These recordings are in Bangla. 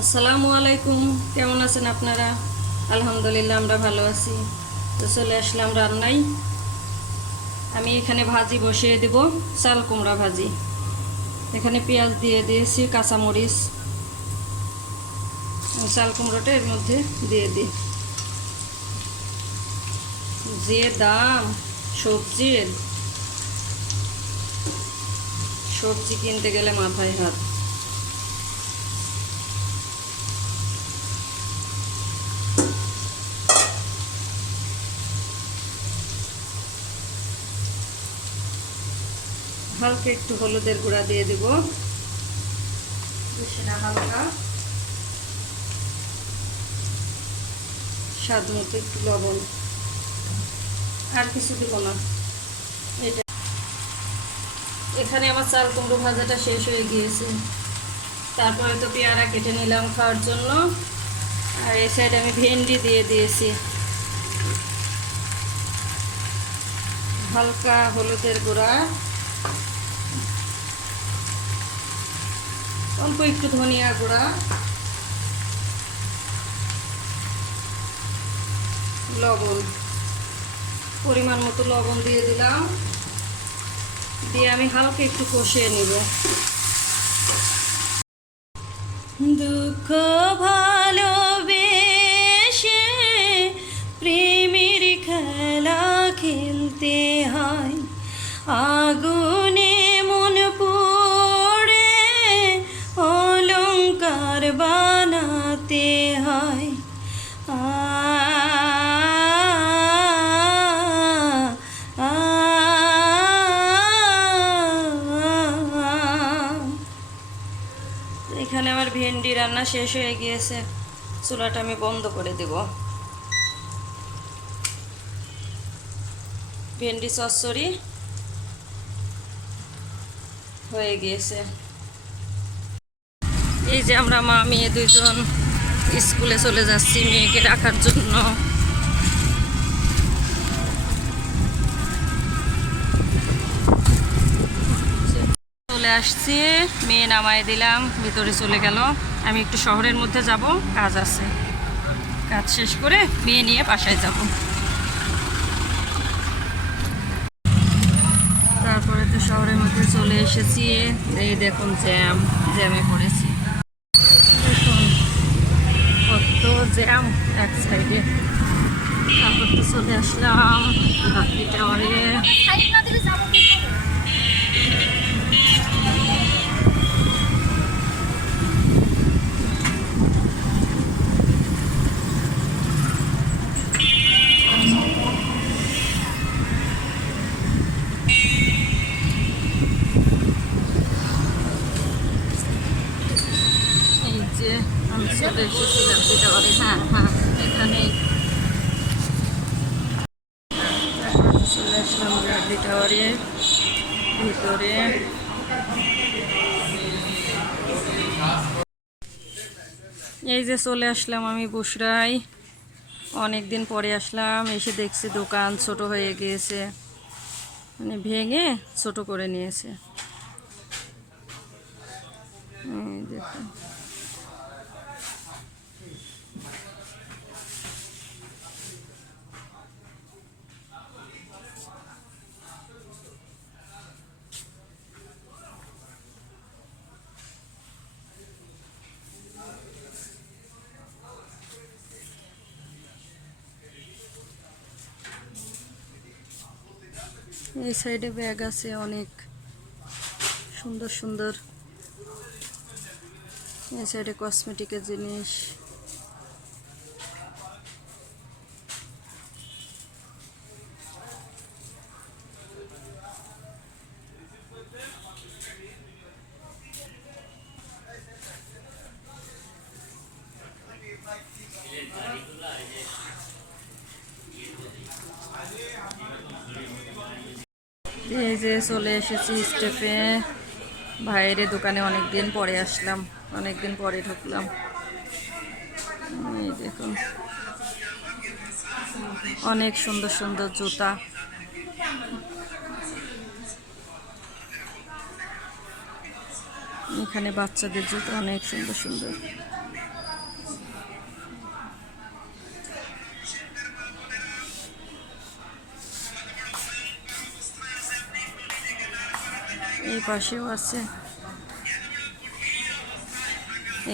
আসসালামু আলাইকুম, কেমন আছেন আপনারা? আলহামদুলিল্লাহ আমরা ভালো আছি। তো চলে আসলাম রান্নায়। আমি এখানে ভাজি বসিয়ে দেব, চাল কুমড়া ভাজি। এখানে পেঁয়াজ দিয়ে দিয়েছি, কাঁচামরিচ। চাল কুমড়োটা এর মধ্যে দিয়ে দিই। যে দাম সবজির, সবজি কিনতে গেলে মাথায় হাত। হালকা একটু হলুদের গুঁড়া দিয়ে দেব, বেশি না, হালকা। স্বাদ মতো একটু লবণ, আর কিছু দেব না। এটা এখানে আমার চাল কুমড়ো ভাজাটা শেষ হয়ে গিয়েছে। তারপরে তো পেয়ারা কেটে নিলাম খাওয়ার জন্য। আর এই সাইডে আমি ভেন্ডি দিয়ে দিয়েছি। হালকা হলুদের গুঁড়া, অল্প একটু ধনিয়া গুঁড়া, লবণ, পরিমাণ মতো লবণ দিয়ে দিলাম। দিয়ে আমি হালকা একটু কষিয়ে নিব। দুঃখ ভালোবেসে প্রেমের খেলা খেলতে হয়, আগুনে মন পোড়ে অলংকার বানাতে হয়। এখানে আমার ভেন্ডি রান্না শেষ হয়ে গিয়েছে, চুলাটা আমি বন্ধ করে দেব। ভেন্ডি চচ্চড়ি হয়ে গিয়েছে। এই যে আমরা মা মেয়ে দুইজন স্কুলে চলে যাচ্ছি মেয়েকে রাখার জন্য। চলে আসছি, মেয়ে নামায় দিলাম, ভিতরে চলে গেল। আমি একটু শহরের মধ্যে যাব, কাজ আছে। কাজ শেষ করে মেয়ে নিয়ে বাসায় যাব। তারপরে তো শহরের মধ্যে চলে এসেছি। এই দেখুন জ্যামে পড়েছি। দেখুন কত জ্যাম এক সাইডে। তারপর তো চলে আসলাম রাত্রি টাওয়ারে। এই যে আমি চলে এসেছি রাত্রি টাওয়ারে। হ্যাঁ হ্যাঁ, এখানেই চলে আসলাম রাত্রি টাওয়ারের ভিতরে। এই যে চলে আসলাম আমি বুসরায়। অনেক দিন পরে আসলাম, এসে দেখছি দোকান ছোট হয়ে গিয়েছে, মানে ভেঙে ছোট করে নিয়েছে। দেখুন এই সাইডে ব্যাগ আছে অনেক সুন্দর সুন্দর। এই সাইডে কসমেটিকের জিনিস। এই যে চলে এসেছি স্টেপে। ভাইয়ের দোকানে অনেক দিন পরে আসলাম, অনেক দিন পরে ঢুকলাম। এই দেখুন অনেক সুন্দর সুন্দর জুতা। এখানে বাচ্চাদের জুতো অনেক সুন্দর সুন্দর। এই পাশেও আছে,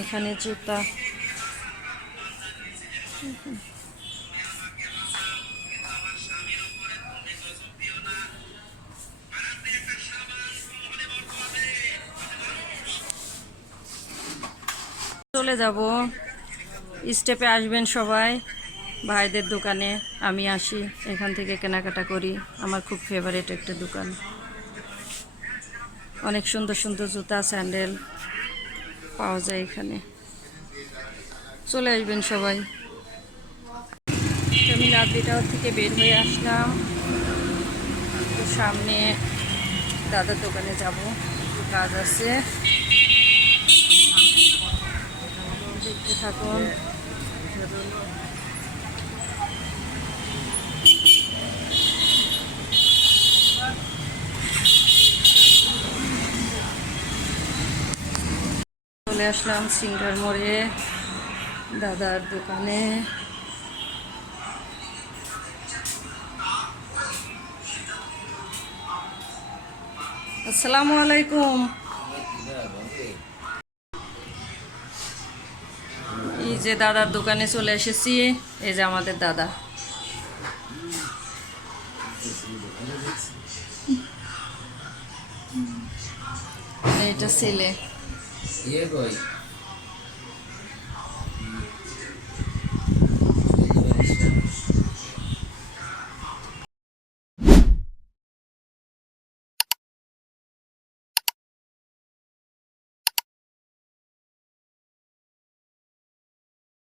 এখানে জুতা। চলে যাব, স্টেপে আসবেন সবাই ভাইদের দোকানে। আমি আসি, এখান থেকে কেনাকাটা করি। আমার খুব ফেভারিট একটা দোকান, অনেক সুন্দর সুন্দর জুতা স্যান্ডেল পাওয়া যায় এখানে। চলে আসবেন সবাই। আমি লাদলি টাওয়ার থেকে বের হয়ে আসলাম, তো সামনে দাদার দোকানে যাব, একটু কাজ আছে, দেখতে থাকুন। চলে আসলাম সিঙ্গার মোড়ে দাদার দোকানে। আসসালামু আলাইকুম। এই যে দাদার দোকানে চলে এসেছি, এই যে আমাদের দাদা। এটা ছেলে।